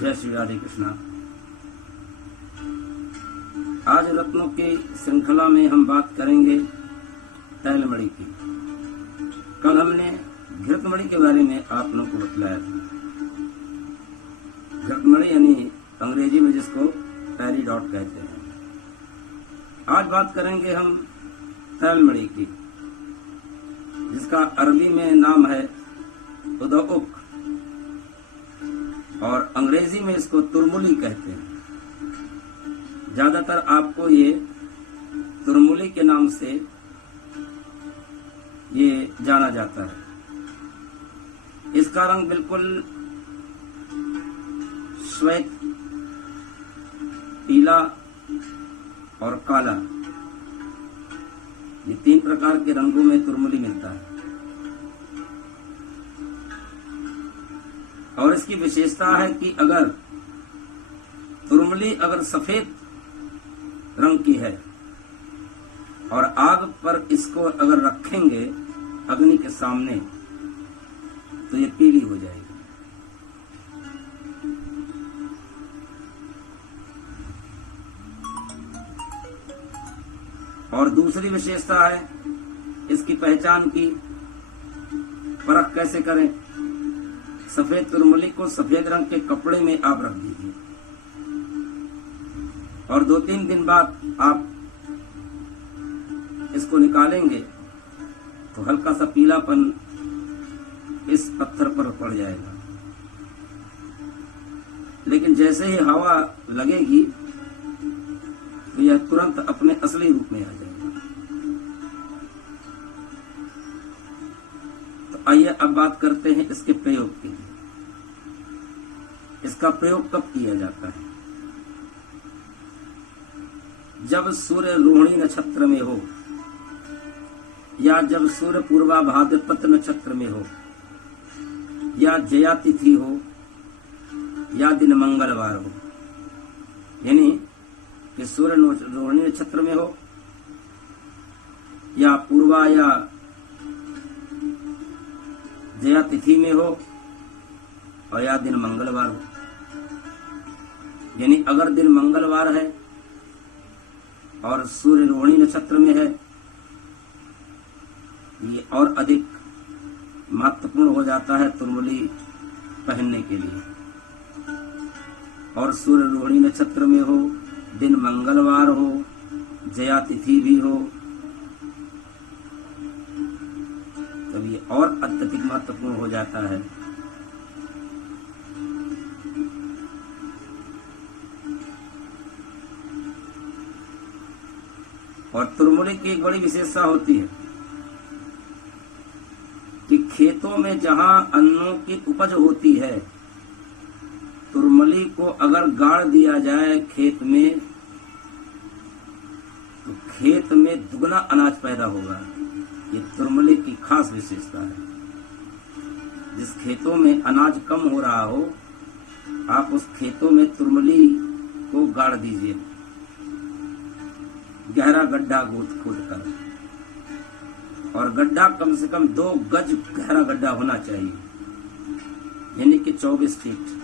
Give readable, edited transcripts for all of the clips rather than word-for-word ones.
जय श्री राधे कृष्णा। आज रत्नों की श्रृंखला में हम बात करेंगे तैलमणि की। कल हमने घृतमणि के बारे में आप लोगों को बतलाया था। घृतमणि यानी अंग्रेजी में जिसको पेरिडॉट कहते हैं। आज बात करेंगे हम तैलमणि की, जिसका अरबी में नाम है उदउक और अंग्रेजी में इसको तुरमुली कहते हैं। ज्यादातर आपको ये तुरमुली के नाम से ये जाना जाता है। इसका रंग बिल्कुल श्वेत, पीला और काला, ये 3 प्रकार के रंगों में तुरमुली मिलता है। और इसकी विशेषता है कि अगर तुरमुली अगर सफेद रंग की है और आग पर इसको अगर रखेंगे अग्नि के सामने तो ये पीली हो जाएगी। और दूसरी विशेषता है इसकी पहचान की परख कैसे करें। सफेद तुरमुली को सफेद रंग के कपड़े में आप रख दीजिए और 2-3 दिन बाद आप इसको निकालेंगे तो हल्का सा पीलापन इस पत्थर पर पड़ जाएगा। लेकिन जैसे ही हवा लगेगी तो यह तुरंत अपने असली रूप में आ जाएगा। तो आइए अब बात करते हैं इसके प्रयोग की। इसका प्रयोग कब किया जाता है? जब सूर्य रोहिणी नक्षत्र में हो या जब सूर्य पूर्वा भाद्रपद नक्षत्र में हो या जया तिथि हो या दिन मंगलवार हो, यानी कि सूर्य रोहिणी नक्षत्र में हो या पूर्वा या जया तिथि में हो और या दिन मंगलवार हो। यानी अगर दिन मंगलवार है और सूर्य रोहिणी नक्षत्र में है, ये और अधिक महत्वपूर्ण हो जाता है तुरमुली पहनने के लिए। और सूर्य रोहिणी नक्षत्र में हो, दिन मंगलवार हो, जया तिथि भी हो, तब ये और अत्यधिक महत्वपूर्ण हो जाता है। और तुरमुली की एक बड़ी विशेषता होती है कि खेतों में जहां अन्नों की उपज होती है, तुरमुली को अगर गाड़ दिया जाए खेत में तो खेत में दुगना अनाज पैदा होगा। ये तुरमुली की खास विशेषता है। जिस खेतों में अनाज कम हो रहा हो, आप उस खेतों में तुरमुली को गाड़ दीजिए, गहरा गड्ढा खोद कर, और गड्ढा कम से कम 2 गज गहरा गड्ढा होना चाहिए, यानी कि 24 फीट।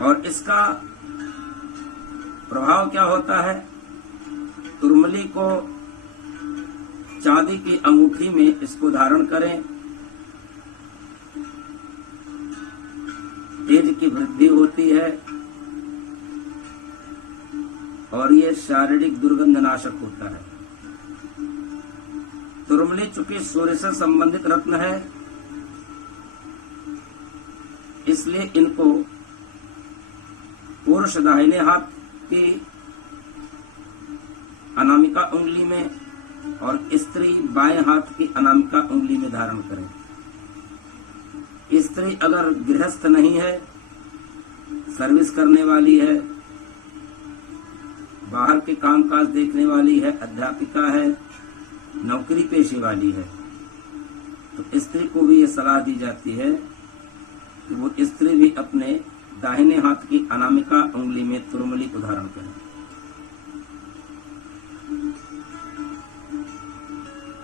और इसका प्रभाव क्या होता है? तुरमुली को चांदी की अंगूठी में इसको धारण करें, तेज की वृद्धि होती है और ये शारीरिक दुर्गंध नाशक होता है। तुरमुली चूंकि सूर्य से संबंधित रत्न है, इसलिए इनको पुरुष दाहिने हाथ की अनामिका उंगली में और स्त्री बाएं हाथ की अनामिका उंगली में धारण करें। स्त्री अगर गृहस्थ नहीं है, सर्विस करने वाली है, बाहर के कामकाज देखने वाली है, अध्यापिका है, नौकरी पेशे वाली है, तो स्त्री को भी ये सलाह दी जाती है कि वो स्त्री भी अपने दाहिने हाथ की अनामिका उंगली में तुरमुली को धारण करें।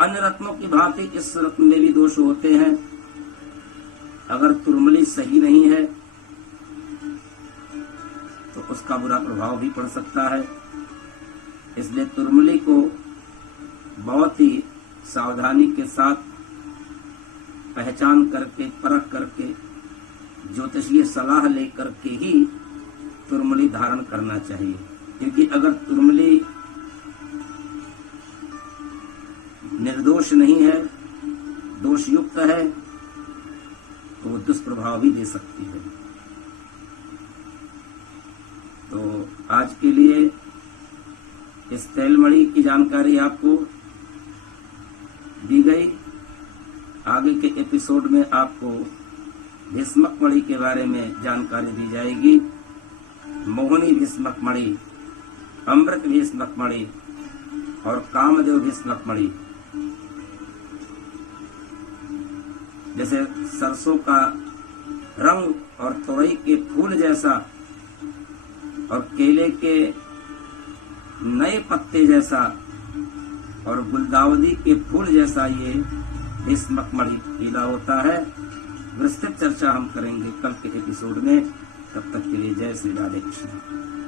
अन्य रत्नों की भांति इस रत्न में भी दोष होते हैं। अगर तुरमली सही नहीं है तो उसका बुरा प्रभाव भी पड़ सकता है। इसलिए तुरमली को बहुत ही सावधानी के साथ पहचान करके, परख करके, ज्योतिषीय सलाह लेकर के ही तुरमली धारण करना चाहिए। क्योंकि अगर तुरमली निर्दोष नहीं है, दोषयुक्त है, तो वो दुष्प्रभाव भी दे सकती है। तो आज के लिए इस तैलमणि की जानकारी आपको दी गई। आगे के एपिसोड में आपको भीष्मक मणि के बारे में जानकारी दी जाएगी। मोहिनी भीष्मक मणि, अमृत भीष्मक मणि और कामदेव भीष्मक मणि। जैसे सरसों का रंग और तोरई के फूल जैसा और केले के नए पत्ते जैसा और गुलदाउदी के फूल जैसा ये भीष्मक मणि पीला होता है। विस्तृत चर्चा हम करेंगे कल के एपिसोड में। तब तक के लिए जय श्री राधे कृष्ण।